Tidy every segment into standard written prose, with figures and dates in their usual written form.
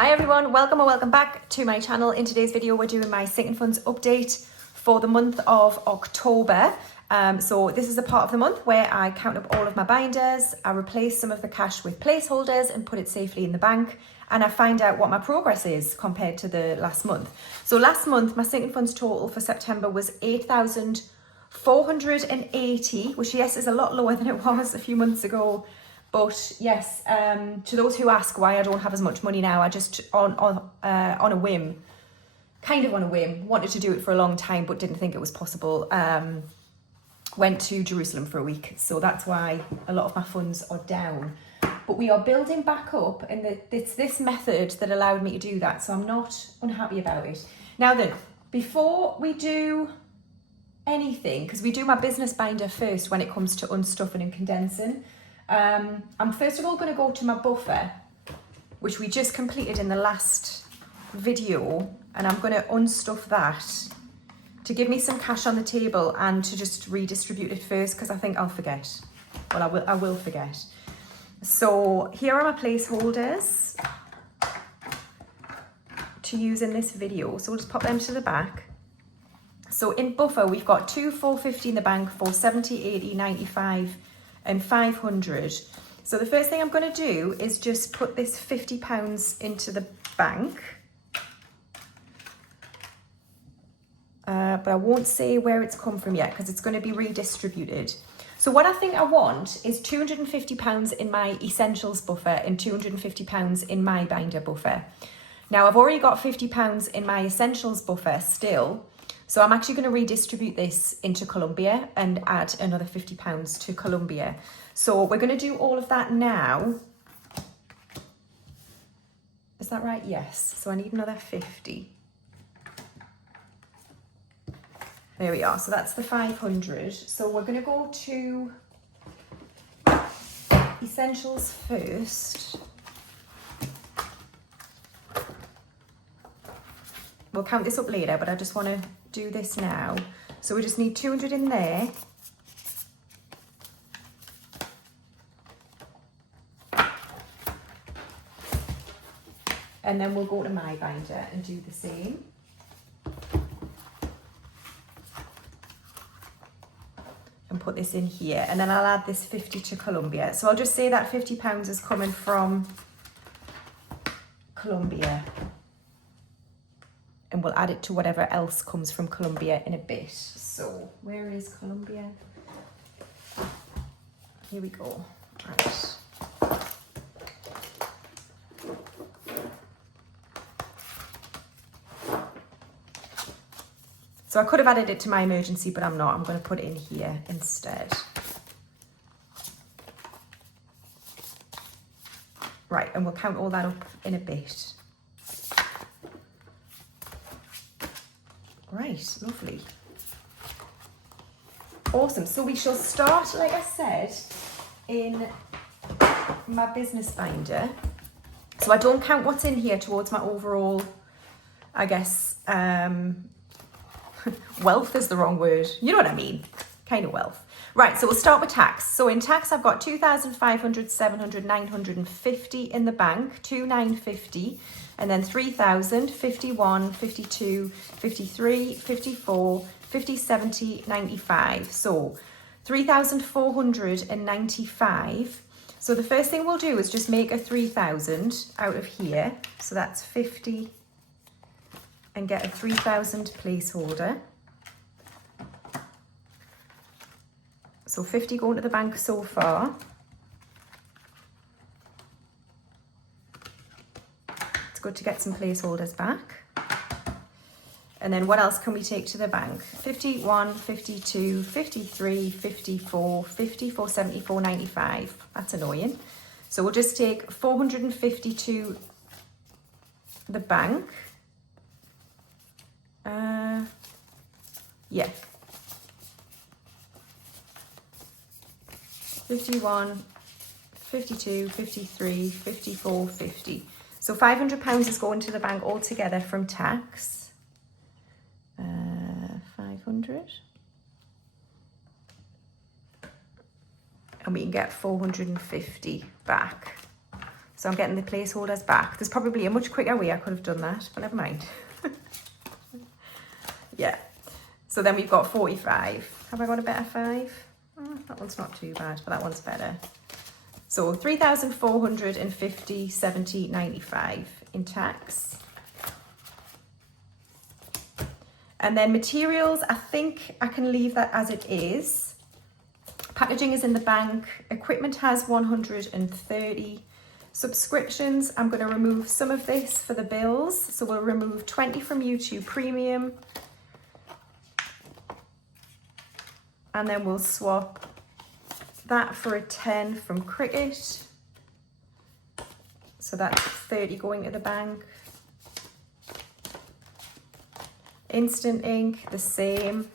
Hi everyone, welcome or welcome back to my channel. In today's video we're doing my sinking funds update for the month of October. So this is a part of the month where I count up all of my binders, I replace some of the cash with placeholders and put it safely in the bank, and I find out what my progress is compared to the last month. So last month my sinking funds total for September was 8,480, which yes is a lot lower than it was a few months ago. But yes, to those who ask why I don't have as much money now, I just on a whim, kind of on a whim, wanted to do it for a long time but didn't think it was possible. Went to Jerusalem for a week, so that's why a lot of my funds are down. But we are building back up, and it's this method that allowed me to do that, so I'm not unhappy about it. Now then, before we do anything, because we do my business binder first when it comes to unstuffing and condensing, I'm first of all going to go to my buffer, which we just completed in the last video, and I'm going to unstuff that to give me some cash on the table and to just redistribute it first, because I think I'll forget. Well, I will forget. So here are my placeholders to use in this video. So we'll just pop them to the back. So in buffer, we've got 450 in the bank, 470, 80, 95, and 500. So the first thing I'm going to do is just put this £50 into the bank. But I won't say where it's come from yet because it's going to be redistributed. So what I think I want is £250 in my essentials buffer and £250 in my binder buffer. Now I've already got £50 in my essentials buffer still. So I'm actually going to redistribute this into Colombia and add another £50 to Colombia. So we're going to do all of that now. Is that right? Yes. So I need another 50. There we are. So that's the 500. So we're going to go to essentials first. We'll count this up later, but I just want to do this now. So we just need 200 in there. And then we'll go to my binder and do the same. And put this in here. And then I'll add this 50 to Colombia. So I'll just say that £50 is coming from Colombia. And we'll add it to whatever else comes from Colombia in a bit. So where is Colombia? Here we go. Right. So I could have added it to my emergency, but I'm not. I'm going to put it in here instead. Right, and we'll count all that up in a bit. Right, lovely. Awesome. So we shall start, like I said, in my business binder. So I don't count what's in here towards my overall, I guess, wealth is the wrong word. You know what I mean? Kind of wealth. Right, so we'll start with tax. So in tax, I've got 2,500, 700, 950 in the bank, 2,950. And then 3,000, 51, 52, 53, 54, 50, 70, 95. So 3,495. So the first thing we'll do is just make a 3,000 out of here. So that's 50 and get a 3,000 placeholder. So 50 going to the bank so far. It's good to get some placeholders back. And then what else can we take to the bank? 51, 52, 53, 54, 50, 470, 495. That's annoying. So we'll just take 450 to the bank. Yeah. 51, 52, 53, 54, 50. So £500 is going to the bank altogether from tax. 500. And we can get 450 back. So I'm getting the placeholders back. There's probably a much quicker way I could have done that, but never mind. Yeah. So then we've got 45. Have I got a better 5? Oh, that one's not too bad, but that one's better. So 3,450, 70, 95 in tax. And then materials, I think I can leave that as it is. Packaging is in the bank. Equipment has 130. Subscriptions, I'm going to remove some of this for the bills. So we'll remove 20 from YouTube Premium. And then we'll swap that for a 10 from Cricket. So that's 30 going to the bank. Instant Ink, the same.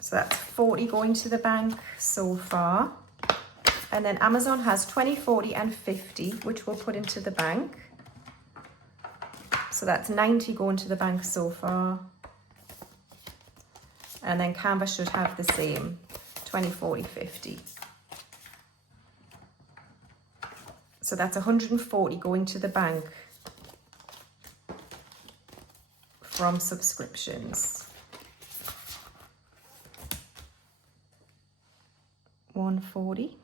So that's 40 going to the bank so far. And then Amazon has 20, 40 and 50, which we'll put into the bank. So that's 90 going to the bank so far. And then Canva should have the same, 20, 40, 50. So that's 140 going to the bank from subscriptions. 140.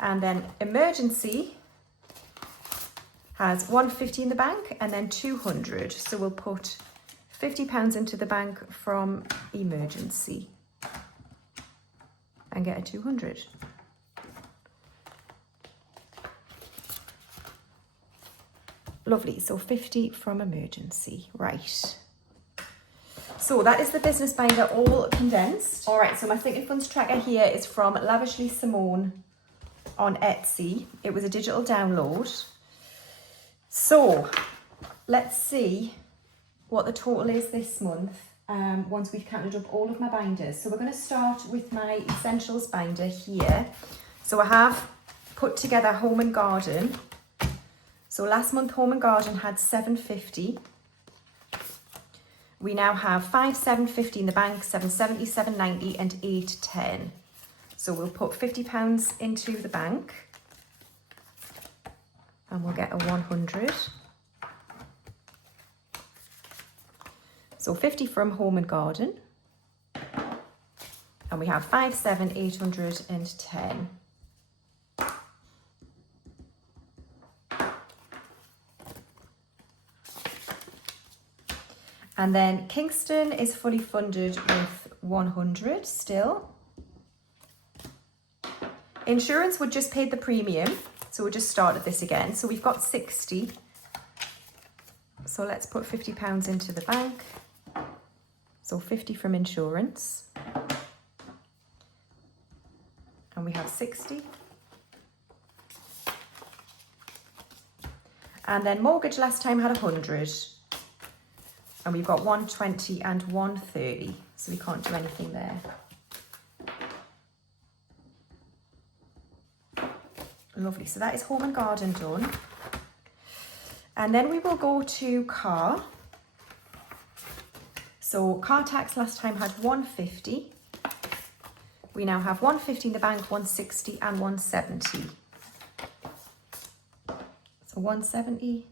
And then emergency has 150 in the bank and then 200. So we'll put £50 into the bank from emergency and get a 200. Lovely, so 50 from emergency, right. So that is the business binder all condensed. All right, so my sinking funds tracker here is from Lavishly Simone on Etsy. It was a digital download. So let's see what the total is this month once we've counted up all of my binders. So we're going to start with my essentials binder here. So I have put together Home and Garden. So last month Home and Garden had £7.50. We now have £5,750 in the bank, £7.70, £7.90 and £8.10. So we'll put £50 into the bank and we'll get a 100. So 50 from Home and Garden. And we have 5, 7, 810. And then Kingston is fully funded with 100 still. Insurance would just pay the premium. So we just started this again. So we've got 60. So let's put £50 into the bank. So 50 from insurance. And we have 60. And then mortgage last time had 100. And we've got 120 and 130. So we can't do anything there. Lovely, so that is Home and Garden done. And then we will go to car. So car tax last time had 150. We now have 150 in the bank, 160 and 170. So 170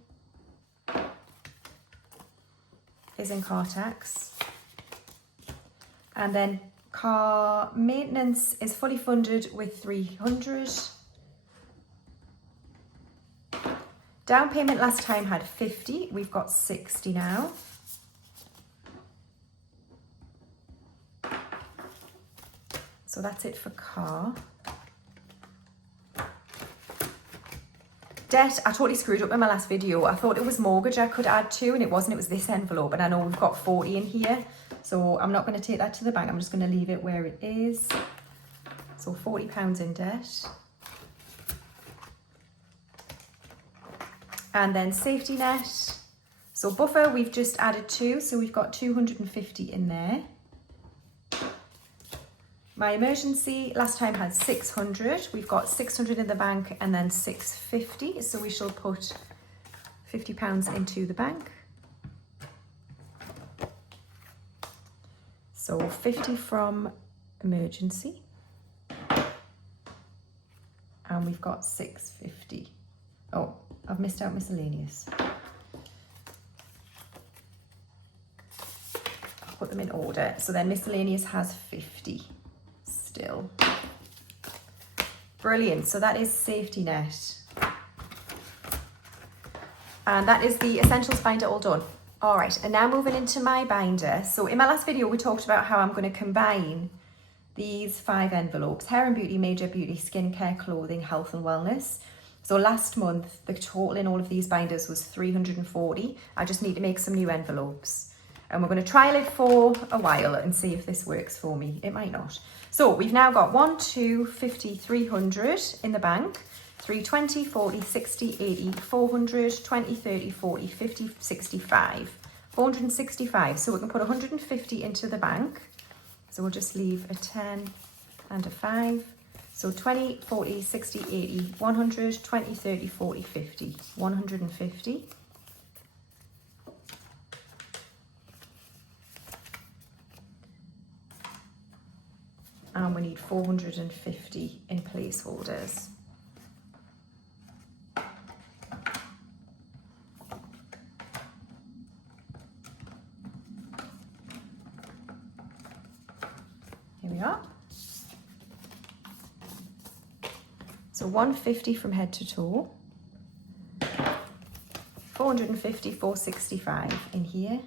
is in car tax. And then car maintenance is fully funded with 300. Down payment last time had 50. We've got 60 now. So that's it for car. Debt, I totally screwed up in my last video. I thought it was mortgage I could add to, and it wasn't. It was this envelope, and I know we've got 40 in here. So I'm not going to take that to the bank. I'm just going to leave it where it is. So £40 in debt. And then safety net. So buffer, we've just added 2. So we've got 250 in there. My emergency last time had 600. We've got 600 in the bank and then 650. So we shall put £50 into the bank. So 50 from emergency. and we've got 650. Oh, I've missed out miscellaneous. I'll put them in order. So then miscellaneous has 50 still. Brilliant. So that is safety net. And that is the essentials binder all done. All right, and now moving into my binder. So in my last video, we talked about how I'm going to combine these 5 envelopes: hair and beauty, major beauty, skincare, clothing, health and wellness. So last month, the total in all of these binders was 340. I just need to make some new envelopes. And we're going to trial it for a while and see if this works for me. It might not. So we've now got 1, 2, 50, 300 in the bank. 320, 40, 60, 80, 400, 20, 30, 40, 50, 65, 465. So we can put 150 into the bank. So we'll just leave a 10 and a 5. So 20, 40, 60, 80, 100, 20, 30, 40, 50, 150. And we need 450 in placeholders. Here we are. So 150 from head to toe. 450, 465 in here.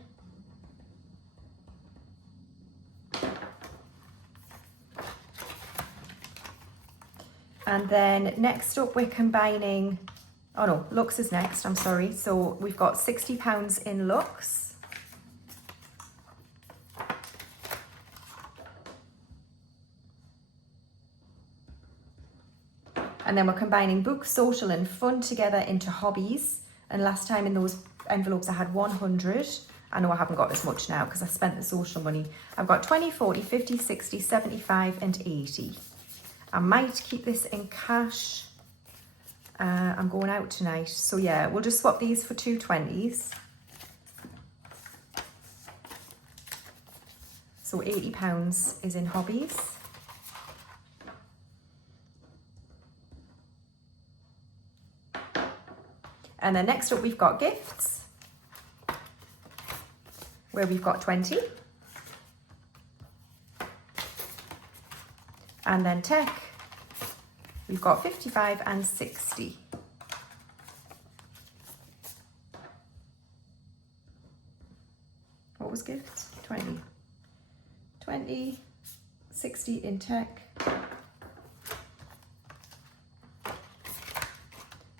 And then next up we're combining, oh no, Lux is next, I'm sorry. So we've got £60 in Lux. And then we're combining books, social and fun together into hobbies. And last time in those envelopes I had 100. I know I haven't got as much now because I spent the social money. I've got 20, 40, 50, 60, 75 and 80. I might keep this in cash. I'm going out tonight. So yeah, we'll just swap these for 2 20s. So £80 is in hobbies. And then next up we've got gifts, where we've got 20. And then tech, we've got 55 and 60. What was gifts? 20. 20, 60 in tech.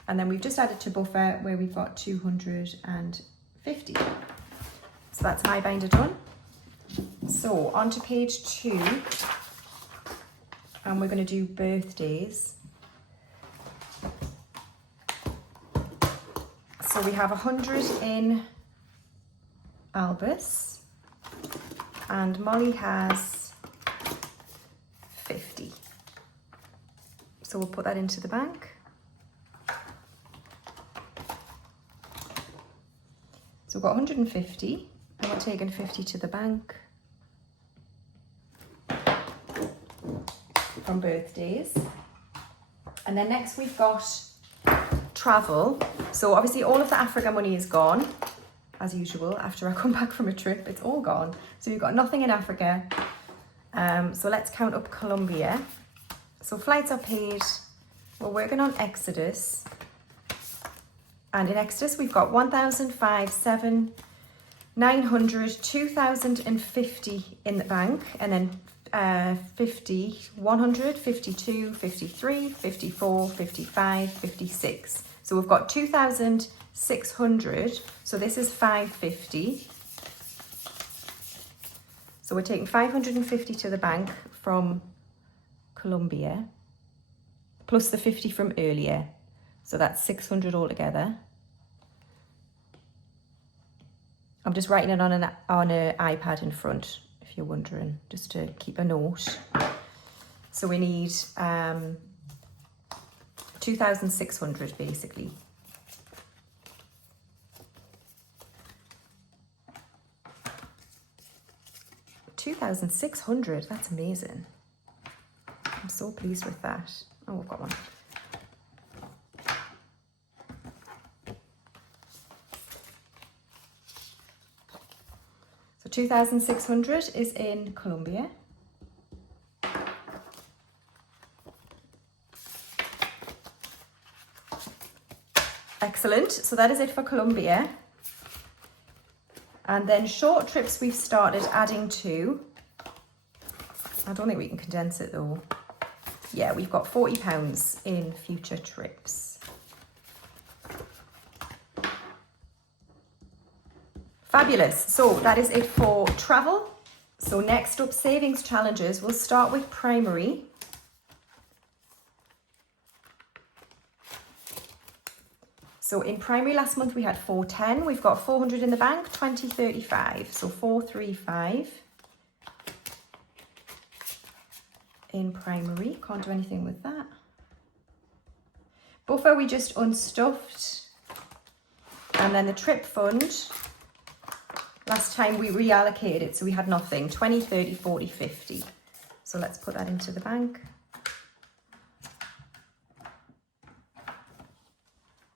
And then we've just added to buffer where we've got 250. So that's my binder done. So on to page 2. And we're going to do birthdays. So we have 100 in Albus. And Molly has 50. So we'll put that into the bank. So we've got 150, and we're taking 50 to the bank from birthdays. And then next we've got travel. So obviously all of the Africa money is gone, as usual. After I come back from a trip, it's all gone. So we've got nothing in Africa. So let's count up Colombia. So flights are paid. We're working on Exodus. And in Exodus, we've got 1,005, 7, 900, 2,050 in the bank. And then 50, 100, 52, 53, 54, 55, 56. So we've got 2,600. So this is 550. So we're taking 550 to the bank from Colombia, plus the 50 from earlier. So that's 600 altogether. I'm just writing it on an iPad in front, if you're wondering, just to keep a note. So we need 2,600 basically. $2,600, that's amazing. I'm so pleased with that. Oh, we've got one. 2,600 is in Colombia. Excellent. So that is it for Colombia. And then short trips we've started adding to. I don't think we can condense it though. Yeah, we've got £40 in future trips. Fabulous. So that is it for travel. So next up, savings challenges. We'll start with primary. So in primary last month we had 410. We've got 400 in the bank, 2035. So 435 in primary. Can't do anything with that. Buffer we just unstuffed. And then the trip fund. Last time we reallocated, so we had nothing. 20, 30, 40, 50. So let's put that into the bank.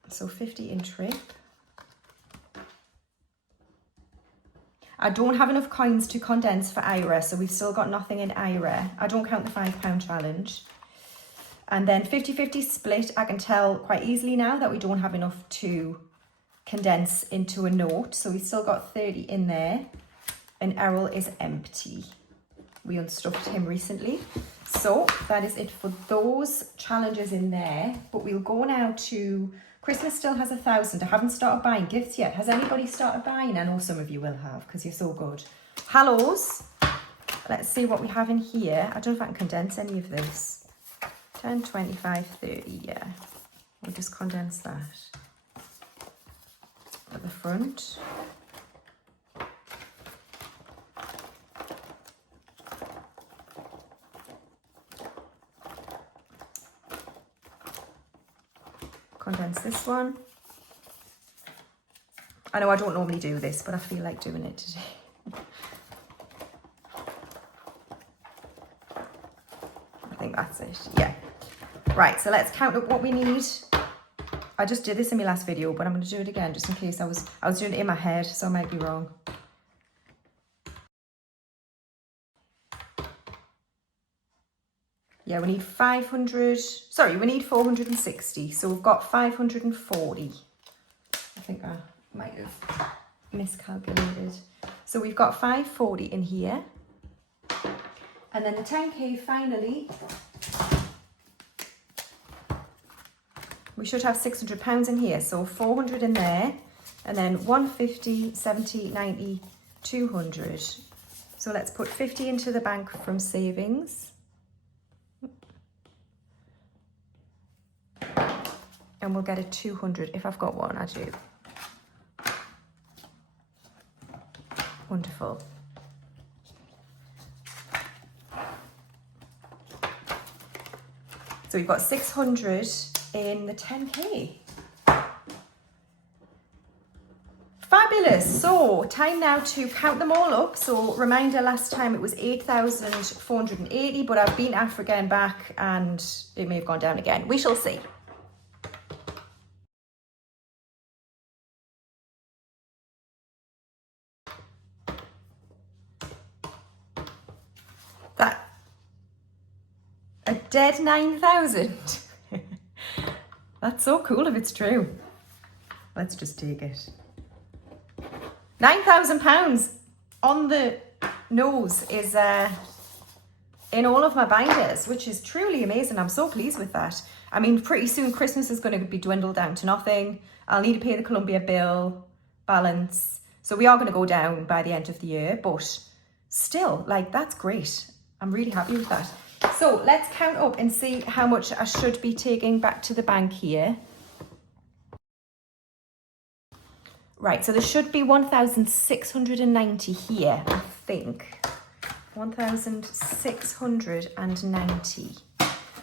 So 50 in trip. I don't have enough coins to condense for IRA, so we've still got nothing in IRA. I don't count the £5 challenge. And then 50-50 split, I can tell quite easily now that we don't have enough to condense into a note. So we've still got 30 in there. And Errol is empty. We unstuffed him recently. So that is it for those challenges in there. But we'll go now to... Christmas still has 1,000. I haven't started buying gifts yet. Has anybody started buying? I know some of you will have because you're so good. Hallows. Let's see what we have in here. I don't know if I can condense any of this. 10, 25, 30. Yeah. We'll just condense that at the front. Condense this one. I know I don't normally do this, but I feel like doing it today. I think that's it. Yeah. Right, so let's count up what we need. I just did this in my last video, but I'm going to do it again just in case I was doing it in my head, so I might be wrong. Yeah, we need 500, sorry, we need 460. So we've got 540. I think I might have miscalculated. So we've got 540 in here. And then the 10K finally, we should have £600 in here. So 400 in there, and then 150, 70, 90, 200. So let's put 50 into the bank from savings. And we'll get a 200 if I've got one. I do. Wonderful. So we've got 600 in the 10K. Fabulous. So time now to count them all up. So reminder, last time it was 8,480, but I've been Africa and back and it may have gone down again. We shall see. A dead 9,000. That's so cool if it's true. Let's just take it. £9,000 on the nose is in all of my binders, which is truly amazing. I'm so pleased with that. I mean, pretty soon Christmas is going to be dwindled down to nothing. I'll need to pay the Colombia bill balance. So we are going to go down by the end of the year, but still, like, that's great. I'm really happy with that. So let's count up and see how much I should be taking back to the bank here. Right, so there should be 1,690 here, I think. 1,690.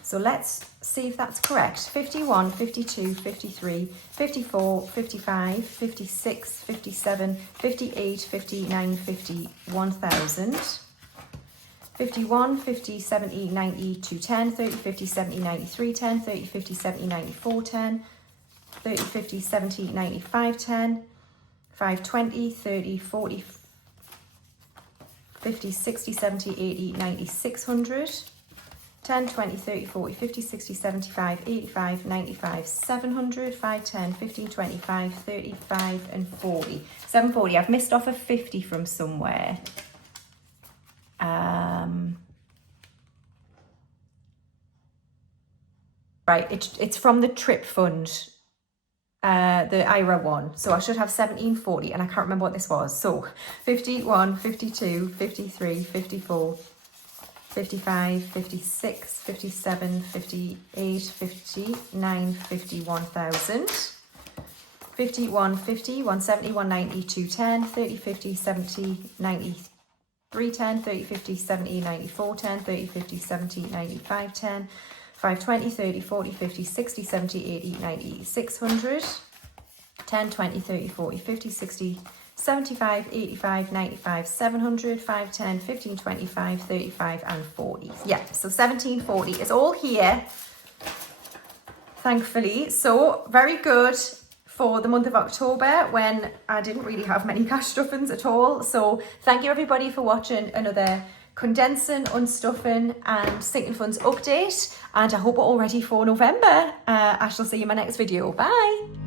So let's see if that's correct. 51, 52, 53, 54, 55, 56, 57, 58, 59, 50, 1,000. 51, 50, 70, 90, 210, 30, 50, 70, 90, 310, 30, 50, 70, 90, 410, 30, 50, 70, 90, 510, 520, 30, 40, 50, 60, 70, 80, 90, 600. 10, 20, 30, 40, 50, 60, 75, 85, 95, 700, 5, 10, 15, 25, 35 and 40. 740. I've missed off a 50 from somewhere. Right, it's from the trip fund, the IRA one. So I should have 1740 and I can't remember what this was. So 51, 52, 53, 54, 55, 56, 57, 58, 59, 51,000. 50, 150, 170, 190, 210, 30, 50, 70, 90, 310, 30, 50, 70, 90, 410, 30, 50, 70, 90, 510, 520, 30, 40, 50, 60, 70, 80, 90, 600, 10, 20, 30, 40, 50, 60, 75, 85, 95, 700, 5, 10, 15, 25, 35 and 40. Yeah, so 1740 is all here, thankfully. So very good for the month of October when I didn't really have many cash stuffings at all. So thank you everybody for watching another condensing, unstuffing and sinking funds update, and I hope we're all ready for November. I shall see you in my next video. Bye.